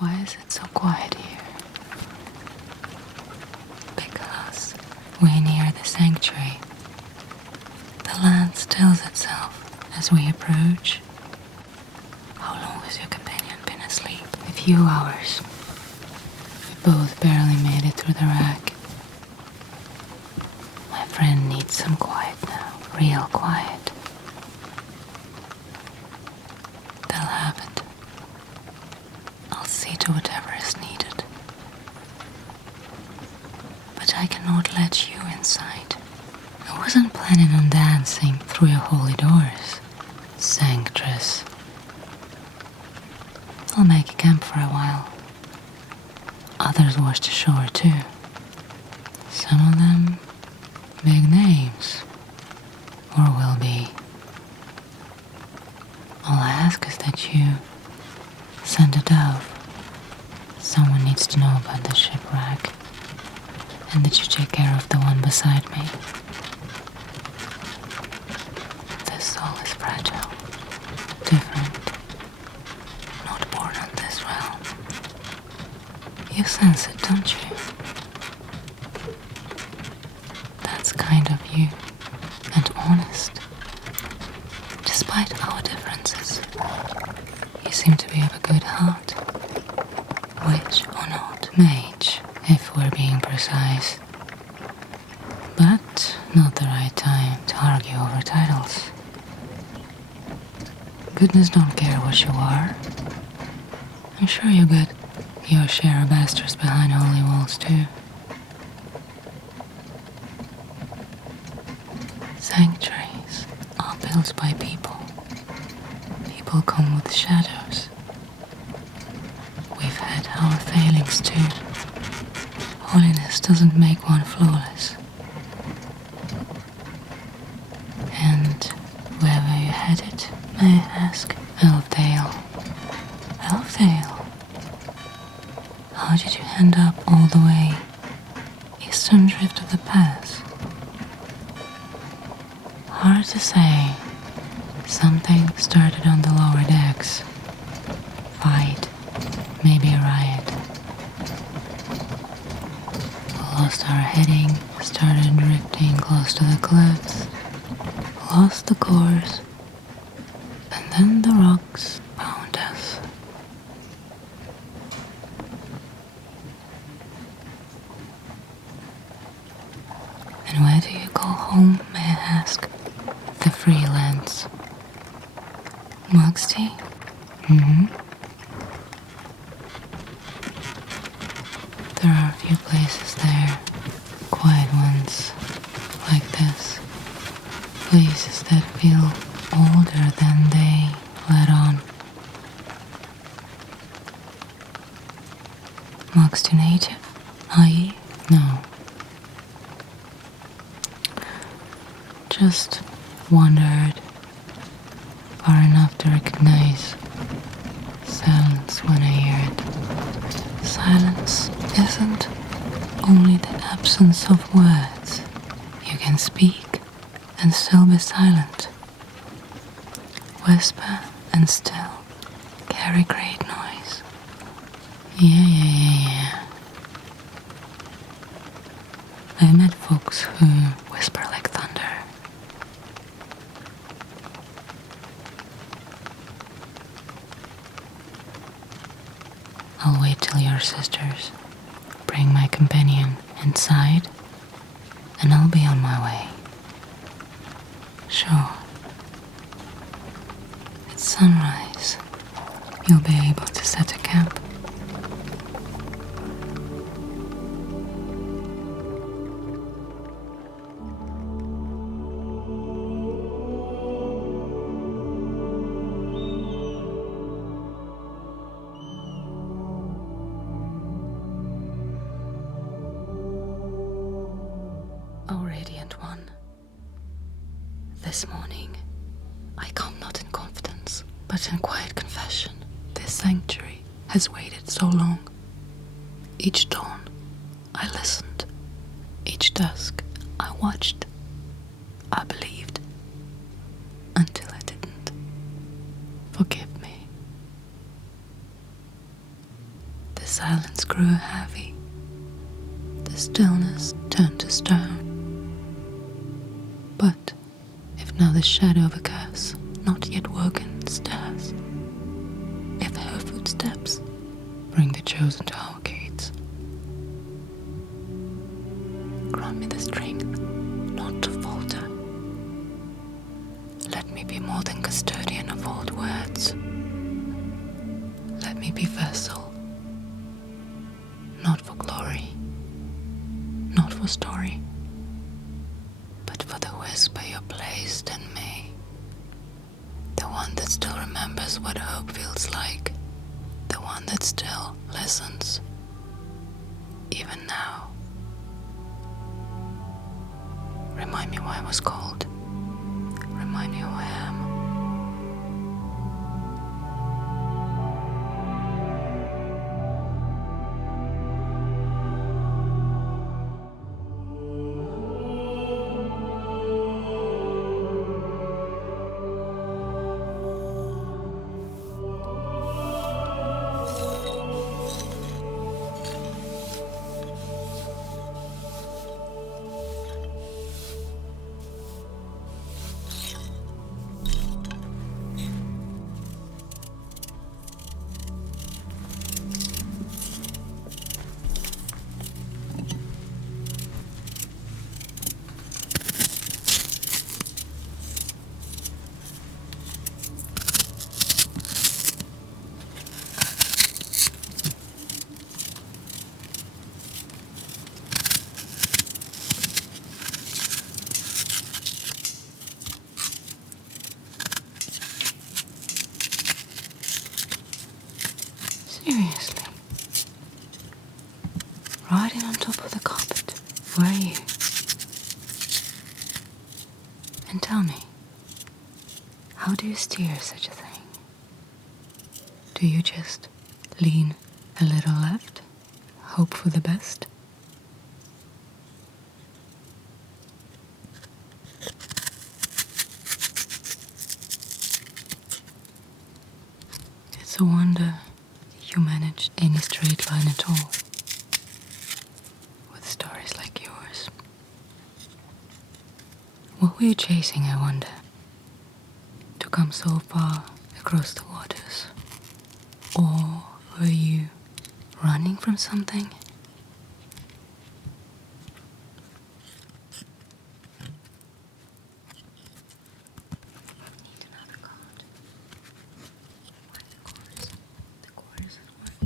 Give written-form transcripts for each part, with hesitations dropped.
Why is it so quiet here? Because we're near the sanctuary. The land stills itself as we approach. How long has your companion been asleep? A few hours. We both barely made it through the rack. My friend needs some quiet now, real quiet. They'll have it. I'll see to whatever is needed. But I cannot let you inside. I wasn't planning on dancing through your holy doors, Sanctress. I'll make a camp for a while. Others watch the shore too. Some of them big names, or will be. All I ask is that you send a dove. Someone needs to know about the shipwreck, and that you take care of the one beside me. This soul is fragile, different, not born in this realm. You sense it, don't you? That's kind of you, and honest. Despite our differences, you seem to be of a good heart. Witch or not, mage, if we're being precise. But not the right time to argue over titles. Goodness don't care what you are. I'm sure you get your share of bastards behind holy walls too. Sanctuaries are built by people. People come with shadows. We've had our failings too. Holiness doesn't make one flawless. And wherever you're headed, may I ask? Elfdale. Elfdale? How did you end up all the way eastern drift of the pass? Hard to say. Something started on the lower decks. Fight, maybe a riot. We lost our heading, started drifting close to the cliffs, lost the course, and then the rocks found us. And where do you call home, may I ask? The Freelands. Mugsty? There are a few places there, quiet ones, like this. Places that feel older than they let on. Mugsty native, are ye? No. Just wandered far enough to recognize silence when I hear it. Silence isn't only the absence of words. You can speak and still be silent. Whisper and still carry great noise. Yeah. I met folks who whisper like thunder. I'll wait till your sisters bring my companion inside, and I'll be on my way. Sure. At sunrise, you'll be able to set a camp. O Radiant One, this morning I come not in confidence, but in quiet confession. This sanctuary has waited so long. Each dawn I listened, each dusk I watched, I believed, until I didn't. Forgive me. silence grew heavy. The stillness turned to stone. But if now the shadow of a curse, not yet woken, stirs, if her footsteps bring the chosen to our gates, grant me the strength not to falter. Let me be more than custodian of old words. Let me be vessel, not for glory, not for story, but for the whisper you placed in me. The one that still remembers what hope feels like. The one that still listens, even now. Remind me why I was called. Remind me who I am. Seriously? Riding on top of the carpet, were you? And tell me, how do you steer such a thing? Do you just lean a little left, hope for the best? It's a wonder you managed any straight line at all with stories like yours. What were you chasing, I wonder, to come so far across the waters? Or were you running from something? Need another card. Why the chorus? The chorus is one.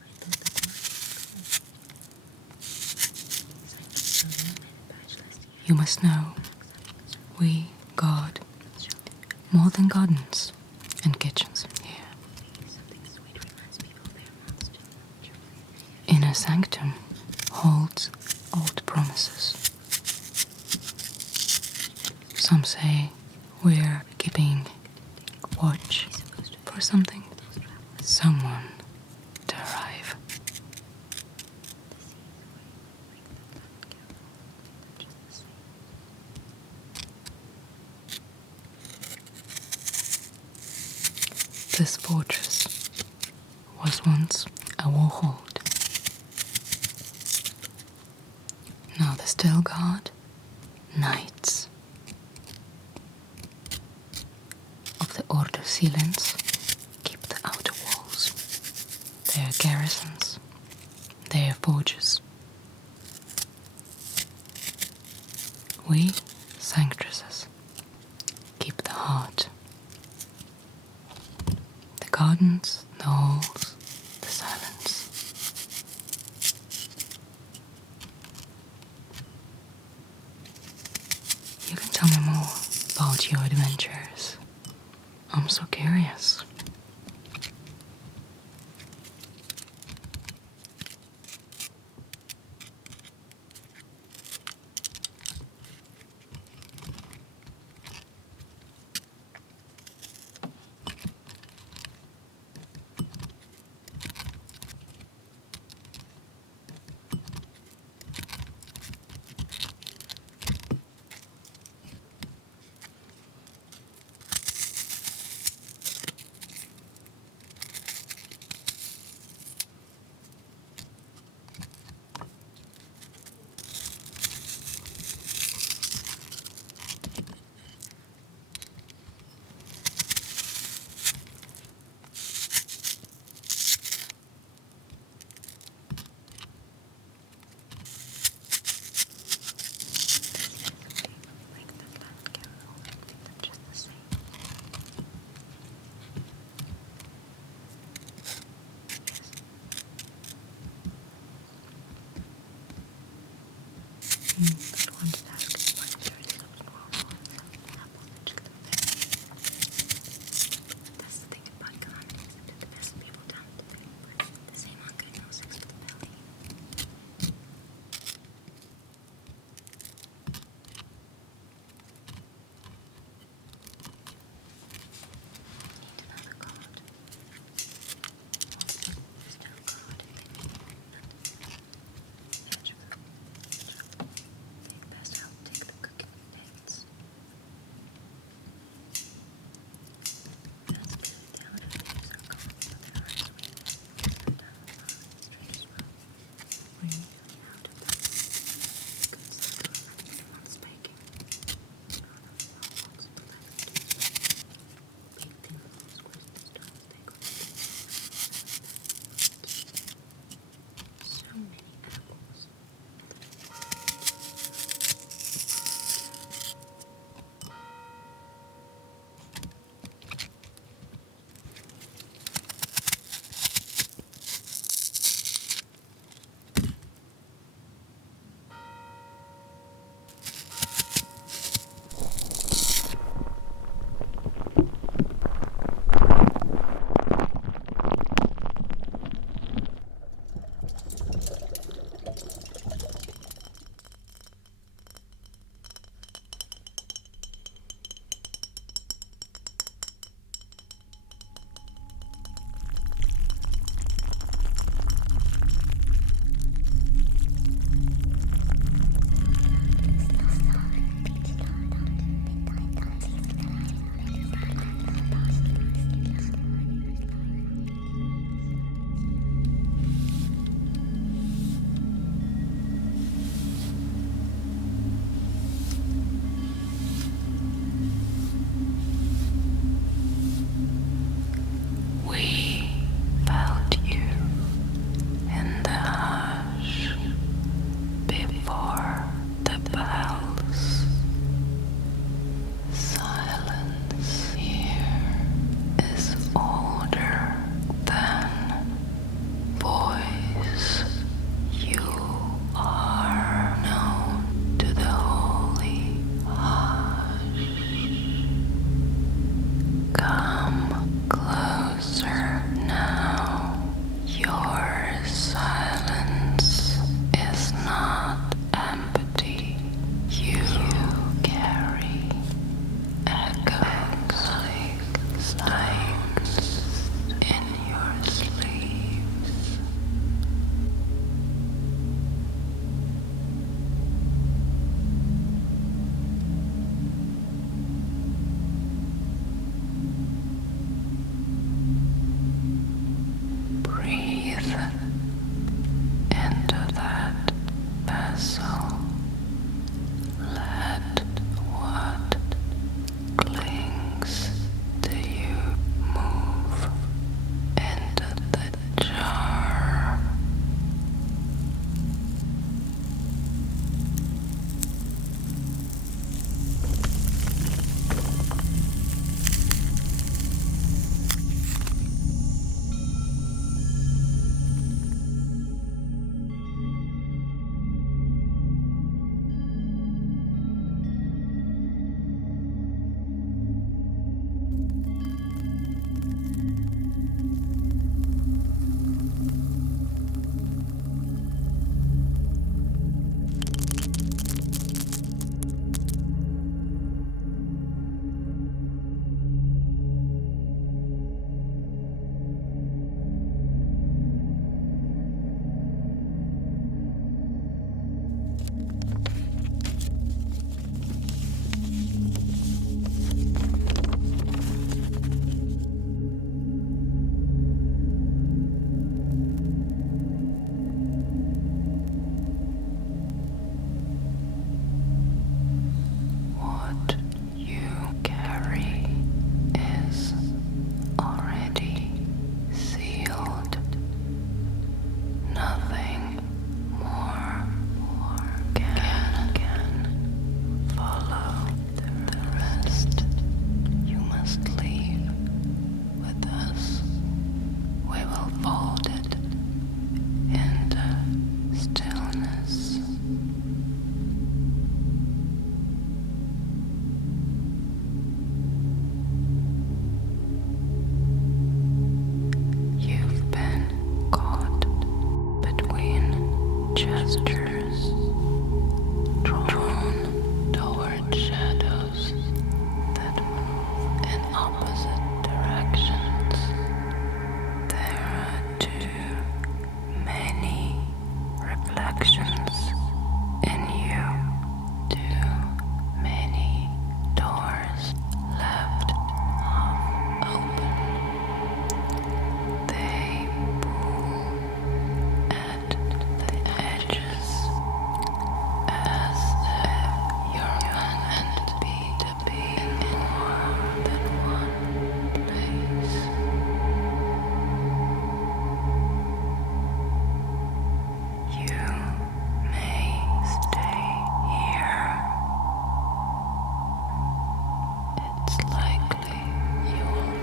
I thought the chorus. You must know, we, God, more than gardens and kitchens here. Inner sanctum holds old promises. Some say we're keeping watch for something, someone to arrive. This fortress was once a warhold. Now the still guard, knights of the Order Silence, keep the outer walls. They are garrisons, they are forges. We, sanctresses, keep the heart. The gardens, the halls, the silence. You can tell me more about your adventures. I'm so curious.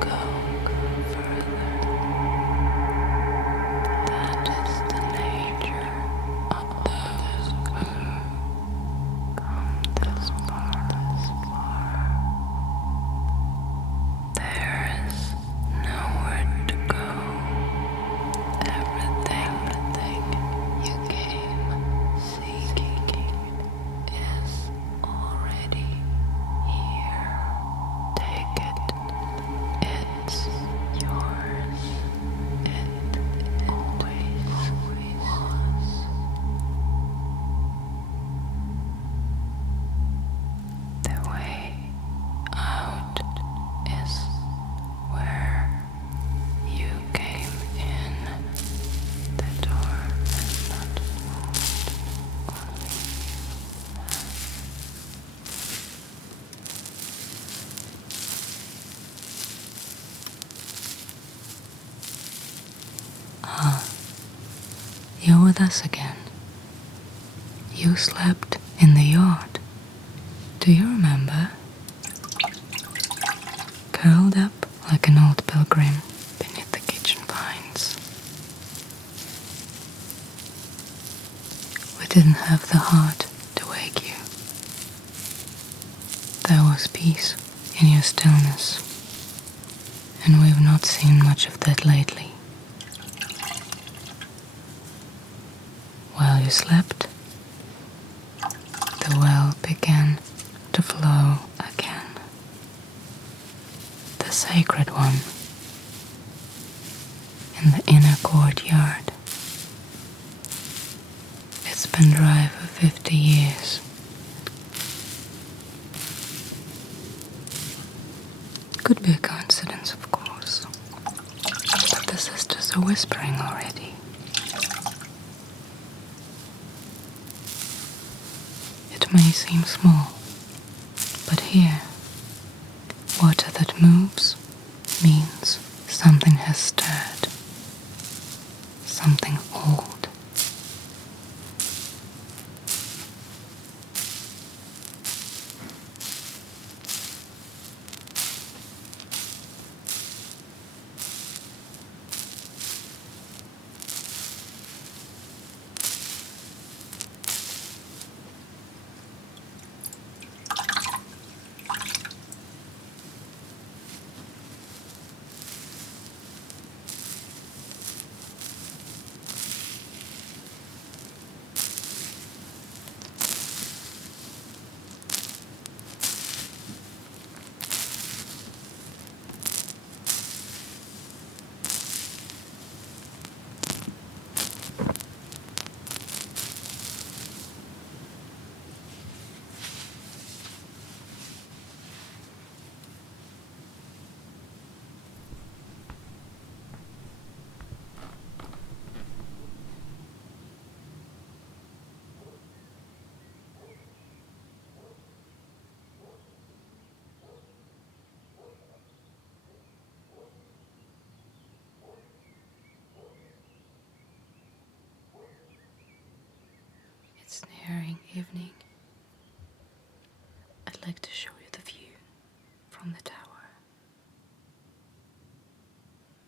go further. That is the nature of those who come this far. There is nowhere to go. Everything you came seeking is already here. Take it. It's yours. It always was. The way out is where you came in. The door has not moved, only you have. Ah, you're with us again. You slept in the yard. Do you remember? Curled up like an old pilgrim beneath the kitchen pines. We didn't have the heart to wake you. There was peace in your stillness, and we've not seen much of that lately. While you slept, the well began to flow again. The sacred one in the inner courtyard. It's been dry for 50 years. Could be a coincidence, of course, but the sisters are whispering already. It may seem small, but here, water that moves means something has stirred. Something old. It's nearing evening. I'd like to show you the view from the tower.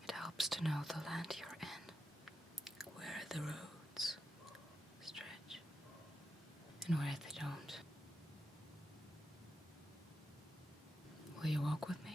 It helps to know the land you're in, where the roads stretch and where they don't. Will you walk with me?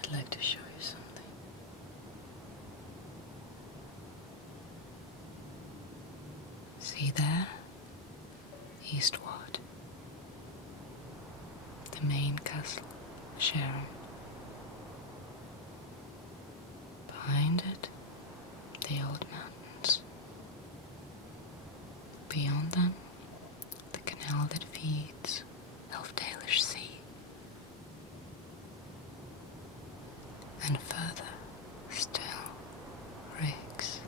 I'd like to show you something. See there? Eastward. The main castle, Sharon. Behind it, the old mountains. Beyond them, the canal that feeds of Dalish Sea, and further still Rix.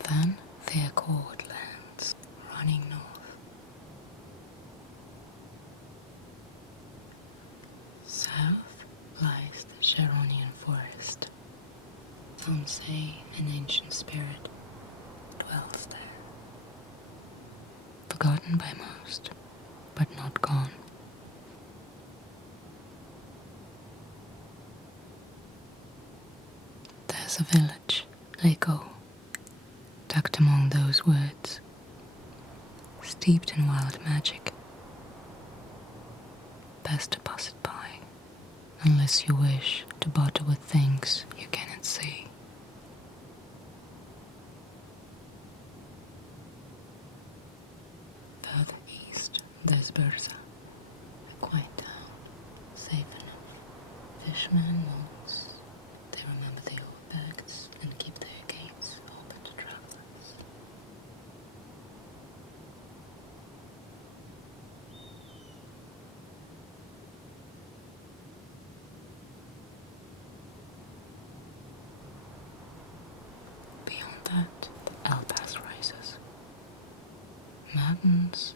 Then the Accord lands, running north. South lies the Charonian forest. Some say an ancient spirit dwells there. Forgotten by most, but not gone. There's a village, Lego, tucked among those woods, steeped in wild magic. Best to pass it by, unless you wish to barter with things you cannot see. Further east, there's Bursa, a quiet town, safe enough. Fishermen and monks, they remember the old pacts and keep their gates open to travelers. Beyond that, the Elpass rises. Mountains